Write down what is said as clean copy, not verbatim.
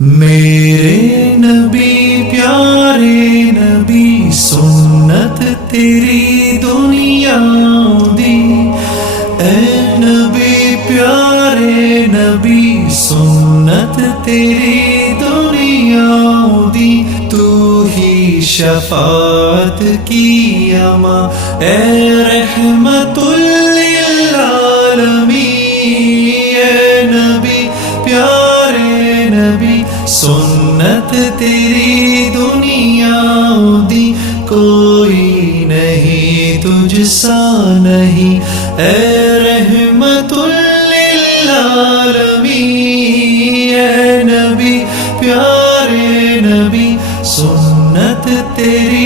मेरे नबी प्यारे नबी सुन्नत तेरी दुनिया दी। ए नबी प्यारे नबी सुन्नत तेरी दुनिया दी। तू ही शफाअत की अमा ए रहमतुल लिल आलमीन। ए नबी प्यारे नबी सुन्नत तेरी दुनिया दी। कोई नहीं तुझसा नहीं ए रहमतुल लिल आलमीन। ए नबी प्यारे नबी सुन्नत तेरी